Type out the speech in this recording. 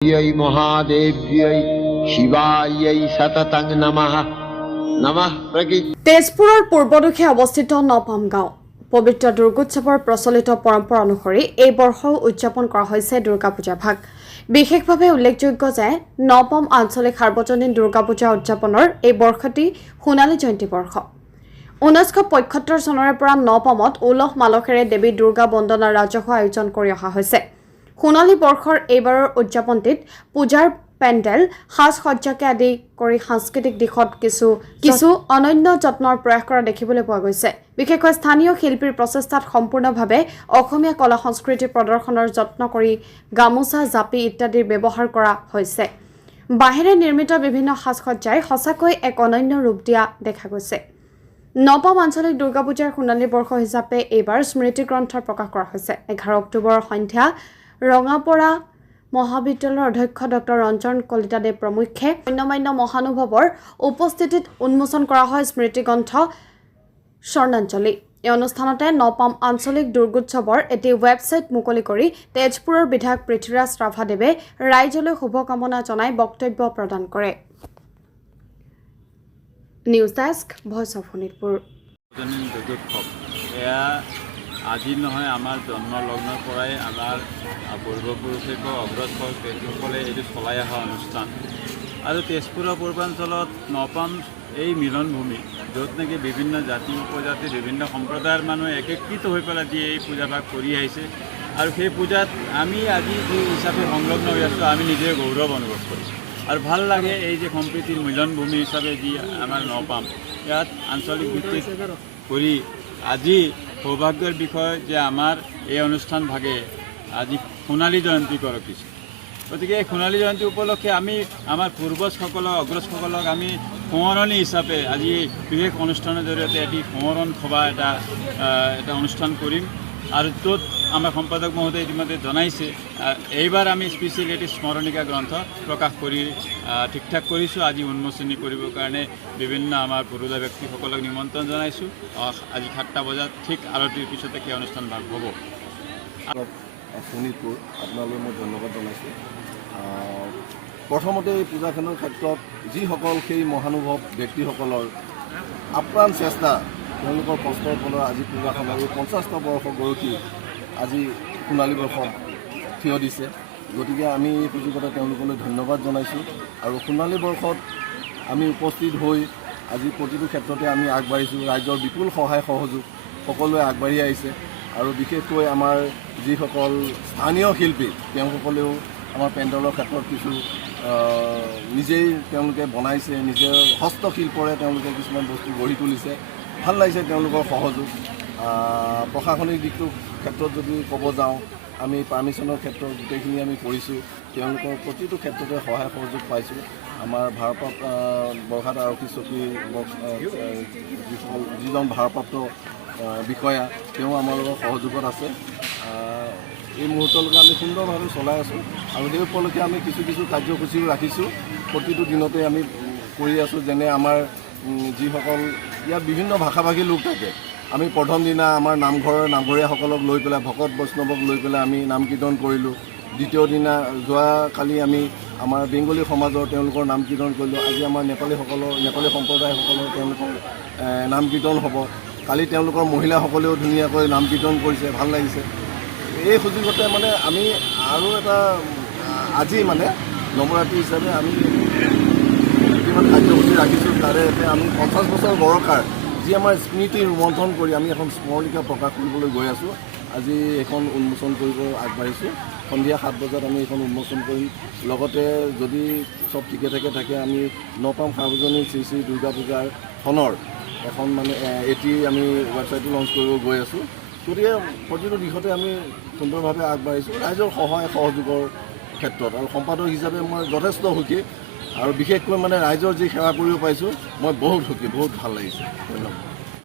यै महादेव्यै शिवायै सततं नमः नमः प्रकृति। তেজপুৰৰ পূৰ্বদিশে অৱস্থিত নপাম গাঁও পবিত্ৰ দুৰ্গোৎসৱৰ প্ৰচলিত পৰম্পৰা অনুসৰি এই বৰ্ষও উদযাপন কৰা হৈছে দুৰ্গা পূজা ভাগ। বিশেষভাৱে উল্লেখযোগ্য যে নপাম আঞ্চলিক সাৰ্বজনীন দুৰ্গা পূজা উদযাপনৰ এই বৰ্ষটি সোণালী জয়ন্তী বৰ্ষ। 1975 চনৰে পৰা নপামত উলহ মালহেৰে দেৱী দুৰ্গা বন্দনাৰ ৰাজহুৱা আয়োজন কৰি অহা হৈছে। সোণালী বৰ্ষৰ এইবাৰৰ উদযাপনটিত পূজাৰ পেণ্ডেল সাজ সজ্জাকে আদি কৰি সাংস্কৃতিক দিশত কিছু অনন্য যত্নৰ প্ৰয়াস কৰা দেখিবলৈ পোৱা গৈছে। বিশেষকৈ স্থানীয় শিল্পীৰ প্ৰচেষ্টাত সম্পূৰ্ণভাৱে অসমীয়া কলা সংস্কৃতি প্ৰদৰ্শনৰ যত্ন কৰি গামোচা জাপি ইত্যাদিৰ ব্যৱহাৰ কৰা হৈছে। বাঁহেৰে নিৰ্মিত বিভিন্ন সাজ সজ্জাই সঁচাকৈ এক অনন্য ৰূপ দিয়া দেখা গৈছে। নপাম আঞ্চলিক দুৰ্গা পূজাৰ সোণালী বৰ্ষ হিচাপে এইবাৰ স্মৃতি গ্ৰন্থ প্ৰকাশ কৰা হৈছে। 11 অক্টোবৰৰ সন্ধ্যা ৰঙাপৰা মহাবিদ্যালয়ৰ অধ্যক্ষ ডক্টৰ ৰঞ্জন কলিতাদেৱ প্ৰমুখ্যে অন্যান্য মহানুভৱৰ উপস্থিতিত উন্মোচন কৰা হয় স্মৃতি গ্ৰন্থ স্বৰ্ণাঞ্জলি। এই অনুষ্ঠানতে নপাম আঞ্চলিক দুৰ্গোৎসৱৰ এটি ৱেবছাইট মুকলি কৰি তেজপুৰৰ বিধায়ক পৃথ্বীৰাজ ৰাভাদেৱে ৰাইজলৈ শুভকামনা জনাই বক্তব্য প্ৰদান কৰে। News desk voice of Sonitpur. আজি নহয় আমাৰ জন্মলগ্নৰ পৰাই আমাৰ পূৰ্বপুৰুষে অগ্ৰজ তেখেতসকলে এইটো চলাই অহা অনুষ্ঠান আৰু তেজপুৰৰ পূৰ্বাঞ্চলত নপাম এই মিলনভূমি য'ত নেকি বিভিন্ন জাতি উপজাতি বিভিন্ন সম্প্ৰদায়ৰ মানুহে একত্ৰিত হৈ পেলাই যি এই পূজাভাগ কৰি আহিছে আৰু সেই পূজাত আমি আজি যি হিচাপে সংলগ্ন হৈ আছোঁ আমি নিজে গৌৰৱ অনুভৱ কৰোঁ আৰু ভাল লাগে। এই যে সম্প্ৰীতিৰ মিলনভূমি হিচাপে যি আমাৰ নপাম ইয়াত আঞ্চলিক ভিত্তিত কৰি আজি সৌভাগ্যৰ বিষয় যে আমাৰ এই অনুষ্ঠান ভাগে আজি সোণালী জয়ন্তী কৰিছে। গতিকে এই সোণালী জয়ন্তী উপলক্ষে আমি আমাৰ পূৰ্বজসকলক অগ্ৰজসকলক আমি সোঁৱৰণি হিচাপে আজি বিশেষ অনুষ্ঠানৰ জৰিয়তে এটি সোঁৱৰণ সভা এটা অনুষ্ঠান কৰিম আৰু ত'ত আমাৰ সম্পাদক মহোদয়ে ইতিমধ্যে জনাইছে এইবাৰ আমি স্পেচিয়েলি এটি স্মৰণিকা গ্ৰন্থ প্ৰকাশ কৰি ঠিক ঠাক কৰিছোঁ। আজি উন্মোচনী কৰিবৰ কাৰণে বিভিন্ন আমাৰ পুৰোধা ব্যক্তিসকলক নিমন্ত্ৰণ জনাইছোঁ। আজি 7টা বজাত ঠিক আৰতিৰ পিছতে সেই অনুষ্ঠান ভাগ হ'ব। শোণিতপুৰ আপোনালৈ মই ধন্যবাদ জনাইছোঁ। প্ৰথমতে এই পূজাখনৰ ক্ষেত্ৰত যিসকল সেই মহানুভৱ ব্যক্তিসকলৰ আপ্ৰাণ চেষ্টা তেওঁলোকৰ কষ্টৰ ফলত আজি পূজাখনৰ এই 50টা বৰ্ষ গৰকি আজি সোণালী বৰ্ষত থিয় দিছে। গতিকে আমি এই সুযোগতে তেওঁলোকলৈ ধন্যবাদ জনাইছোঁ আৰু সোণালী বৰ্ষত আমি উপস্থিত হৈ আজি প্ৰতিটো ক্ষেত্ৰতে আমি আগবাঢ়িছোঁ। ৰাইজৰ বিপুল সহায় সহযোগ সকলোৱে আগবাঢ়ি আহিছে আৰু বিশেষকৈ আমাৰ যিসকল স্থানীয় শিল্পী তেওঁসকলেও আমাৰ পেণ্ডেলৰ ক্ষেত্ৰত কিছু নিজেই তেওঁলোকে বনাইছে, নিজৰ হস্তশিল্পৰে তেওঁলোকে কিছুমান বস্তু গঢ়ি তুলিছে। ভাল লাগিছে তেওঁলোকৰ সহযোগ। প্ৰশাসনিক দিশটোৰ ক্ষেত্ৰত যদি ক'ব যাওঁ আমি পাৰ্মিশ্যনৰ ক্ষেত্ৰত গোটেইখিনি আমি কৰিছোঁ। তেওঁলোকৰ প্ৰতিটো ক্ষেত্ৰতে সহায় সহযোগ পাইছোঁ। আমাৰ ভাৰপ্ৰাপ্ত বৰঘাট আৰক্ষী চকীৰ যিজন ভাৰপ্ৰাপ্ত বিষয়া তেওঁ আমাৰ লগত সহযোগত আছে। এই মুহূৰ্তলৈকে আমি সুন্দৰভাৱে চলাই আছোঁ আৰু সেই উপলক্ষে আমি কিছু কাৰ্যসূচীও ৰাখিছোঁ। প্ৰতিটো দিনতে আমি কৰি আছোঁ। যেনে আমাৰ যিসকল ইয়াত বিভিন্ন ভাষাভাষী লোক থাকে, আমি প্ৰথম দিনা আমাৰ নামঘৰীয়াসকলক লৈ পেলাই ভকত বৈষ্ণৱক লৈ পেলাই আমি নাম কীৰ্তন কৰিলোঁ। দ্বিতীয় দিনা যোৱাকালি আমি আমাৰ বেংগলী সমাজৰ তেওঁলোকৰ নাম কীৰ্তন কৰিলোঁ। আজি আমাৰ নেপালী সম্প্ৰদায়সকলৰ তেওঁলোকৰ নাম কীৰ্তন হ'ব। কালি তেওঁলোকৰ মহিলাসকলেও ধুনীয়াকৈ নাম কীৰ্তন কৰিছে, ভাল লাগিছে। এই সুযোগতে মানে আমি আৰু এটা আজি মানে নৱৰাত্ৰি হিচাপে আমি যিমান কাৰ্যসূচী ৰাখিছোঁ তাৰে আমি 50 বছৰ বৰকাৰ যি আমাৰ স্মৃতি ৰোমন্থন কৰি আমি এখন স্মৰণিকা প্ৰকাশ কৰিবলৈ গৈ আছোঁ। আজি এখন উন্মোচন কৰিব আগবাঢ়িছোঁ। সন্ধিয়া 7 বজাত আমি এইখন উন্মোচন কৰিম। লগতে যদি চব ঠিকে থাকে আমি নপাম সাৰ্বজনীন শ্ৰী শ্ৰী দুৰ্গা পূজাৰ সনৰ এখন মানে এটি আমি ৱেবছাইটো লঞ্চ কৰিব গৈ আছোঁ। গতিকে প্ৰতিটো দিশতে আমি সুন্দৰভাৱে আগবাঢ়িছোঁ ৰাইজৰ সহায় সহযোগৰ ক্ষেত্ৰত। আৰু সম্পাদক হিচাপে মই যথেষ্ট সুখী আৰু বিশেষকৈ মানে ৰাইজৰ যি সেৱা কৰিব পাৰিছোঁ মই বহুত সুখী, বহুত ভাল লাগিছে। ধন্যবাদ।